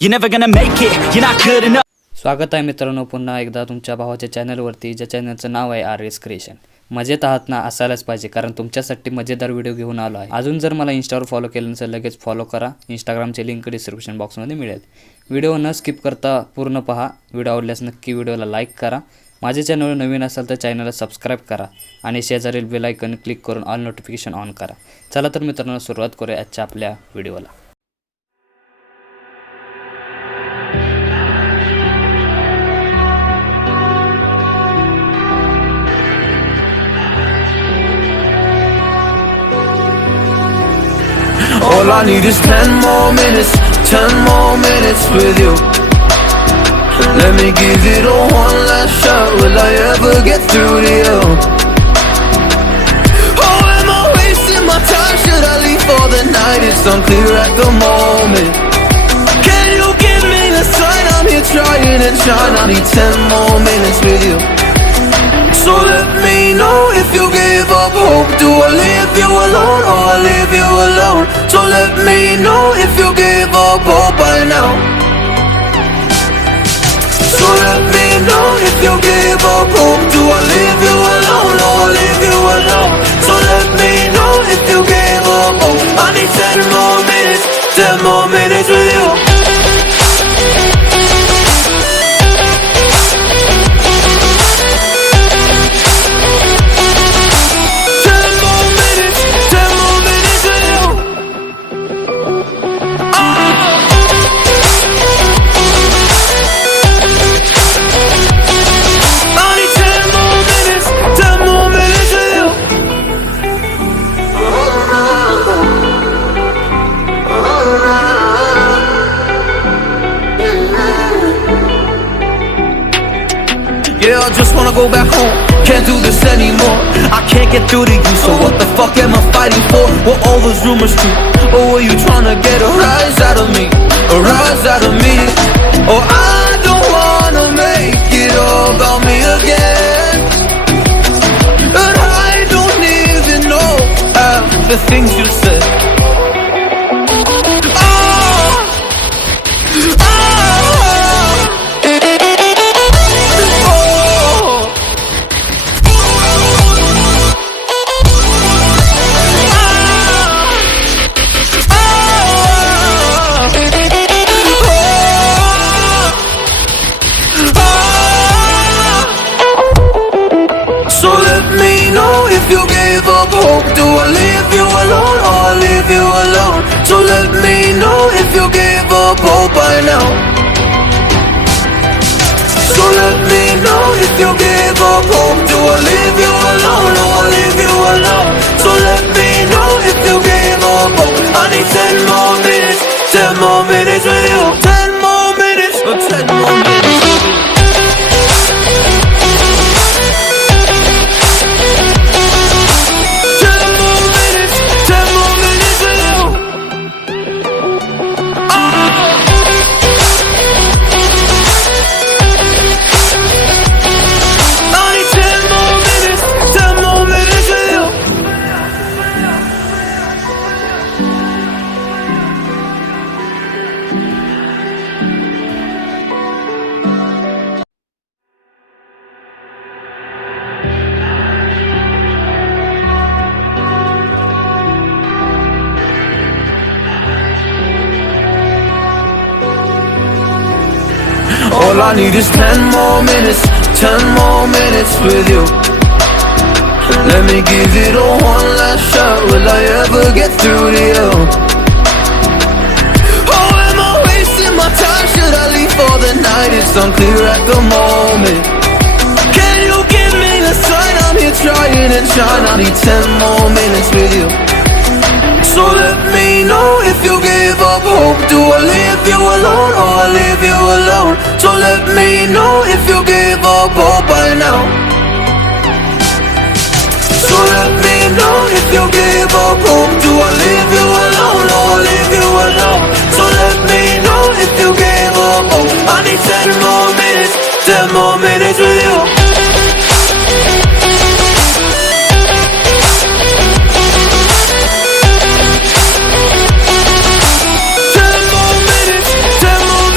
You're never gonna make it, you're not good enough. स्वागत आहे मित्रांनो पुन्हा एकदा तुमच्या भावाच्या चॅनलवरती, ज्या चॅनलचं नाव आहे RS क्रिएशन. मजेत आहात ना? असायलाच पाहिजे, कारण तुमच्यासाठी मजेदार व्हिडिओ घेऊन आलो आहे. अजून जर मला इंस्टावर फॉलो केलं नसेल लगेच फॉलो करा. इंस्टाग्रामचे लिंक डिस्क्रिप्शन बॉक्समध्ये मिळेल. व्हिडिओ न स्किप करता पूर्ण पहा. व्हिडिओ आवडल्यास नक्की व्हिडिओला लाईक करा. माझ्या चॅनलवर नवीन असाल तर चॅनलला सबस्क्राईब करा आणि शेजारील बेल आयकॉन क्लिक करून ऑल नोटिफिकेशन ऑन करा. चला तर मित्रांनो सुरुवात करूया आजच्या आपल्या व्हिडिओला. All I need is 10 more minutes, 10 more minutes with you. Let me give it a one last shot. Will I ever get through to you? Oh, am I wasting my time? Should I leave for the night? It's unclear at the moment. Can you give me a sign? I'm here trying and trying. I need 10 more minutes with you. So let me know if you give up hope. Do I leave you alone or I leave you alone? So let me know if you give up hope by now. So let me know if you give up hope. Do I leave you alone or I leave you alone? So let me know if you give up hope. I need 10 more minutes, 10 more minutes with you. Yeah, I just wanna go back home. Can't do this anymore. I can't get through to you, so what the fuck am I fighting for? Were all those rumors true? Or were you trying to get a rise out of me? A rise out of me? Oh, I don't wanna make it all about me again. But I don't even know half the things you said. So let me know if you gave up hope. Do I leave you alone or I leave you alone? So let me know if you gave up hope by now. So let me know if you gave up hope. Do I leave you alone or I leave you alone? So let me know if you gave up hope. I need 10 more minutes, 10 more minutes with you. 10 more minutes, or 10 more minutes with you. All I need is 10 more minutes, 10 more minutes with you. Let me give it a one last shot. Will I ever get through to you? Oh, am I wasting my time? Should I leave for the night? It's unclear at the moment. Can you give me a sign? I'm here trying and trying. I need 10 more minutes with you. So let me know if you give up hope. Do I leave you alone or I leave you alone? So let me know if you give up hope by now. So let me know if you give up hope. Do I leave you alone or I leave you alone? So let me know if you give up hope. I need 10 more minutes, 10 more minutes with you. Ten more minutes, 10 more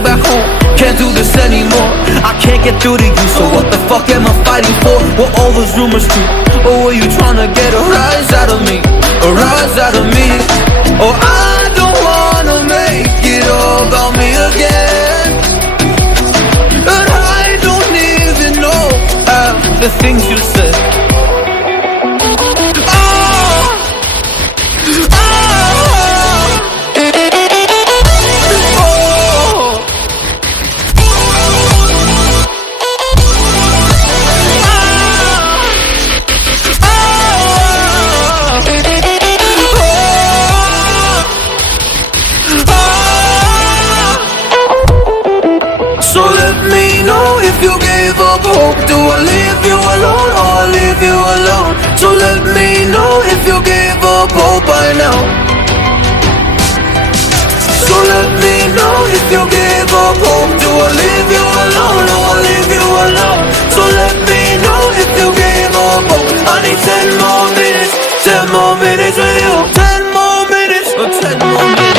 go back home. Can't do this anymore. I can't get through to you, so what the fuck am I fighting for? Were all those rumors true? Or were you trying to get a rise out of me? A rise out of me? Oh, I don't wanna make it all about me again, but I don't even know half the things you said. So let me know if you gave up hope. Do I leave you alone or I leave you alone? So let me know if you gave up hope by now. So let me know if you gave up hope. Do I leave you alone or I leave you alone? So let me know if you gave up hope. I need 10 more minutes, 10 more minutes with you. 10 more minutes or 10 more minutes.